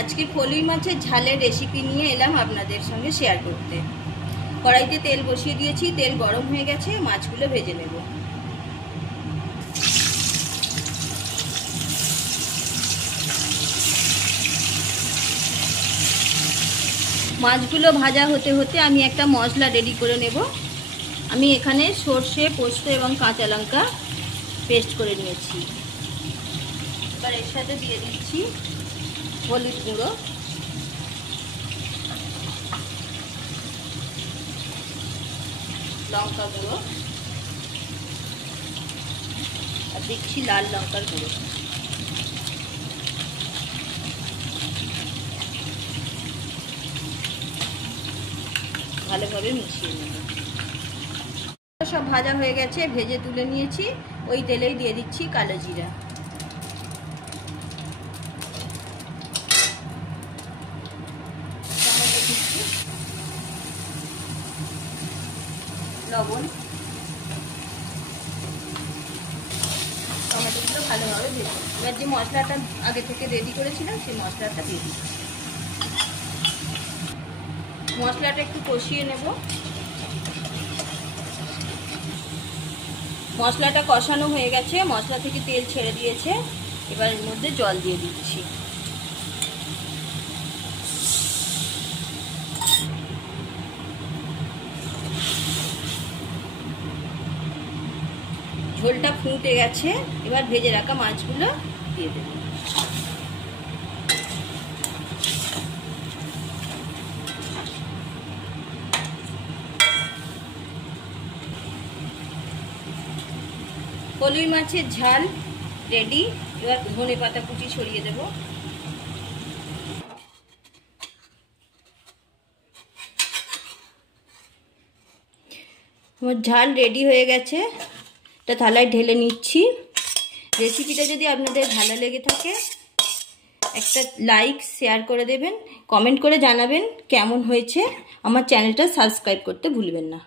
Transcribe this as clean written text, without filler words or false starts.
আজকে ফলুই মাছের ঝালের রেসিপি নিয়ে এলাম আপনাদের সঙ্গে শেয়ার করতে। কড়াইতে তেল বসিয়ে দিয়েছি, তেল গরম হয়ে গেছে, মাছগুলো ভেজে নেব। মাছগুলো ভাজা হতে হতে আমি একটা মশলা রেডি করে নেব। আমি এখানে সর্ষে, পোস্ত এবং কাঁচা লঙ্কা পেস্ট করে নিয়েছি। এবার এর সাথে দিয়ে দিচ্ছি হলুদ গুঁড়ো, লঙ্কা গুঁড়ো আর দিচ্ছি লাল লঙ্কার গুঁড়ো। ভালোভাবে মিশিয়ে নেব। সব ভাজা হয়ে গেছে, ভেজে তুলে নিয়েছি। ওই তেলেই দিয়ে দিচ্ছি কালো জিরা, লবণ, টমেটোগুলো ভালোভাবে ভেজে। এবার যে মশলাটা আগে থেকে রেডি করেছিলাম সেই মশলাটা দিয়ে দিচ্ছি। মশলাটা একটু কষিয়ে নেব। মশলাটা কষানো হয়ে গেছে, মশলা থেকে তেল ছেড়ে দিয়েছে। এবার এর মধ্যে জল দিয়ে দিচ্ছি। ঝোলটা ফুটে গেছে, এবার ভেজে রাখা মাছগুলো দিয়ে দেব। ফলুই মাছের ঝাল রেডি। এবার ধনে পাতা কুচি ছড়িয়ে দেব। আমার ঝাল রেডি হয়ে গেছে, এটা থালায় ঢেলে নিচ্ছি। রেসিপিটা যদি আপনাদের ভালো লেগে থাকে একটা লাইক শেয়ার করে দেবেন, কমেন্ট করে জানাবেন কেমন হয়েছে। আমার চ্যানেলটা সাবস্ক্রাইব করতে ভুলবেন না।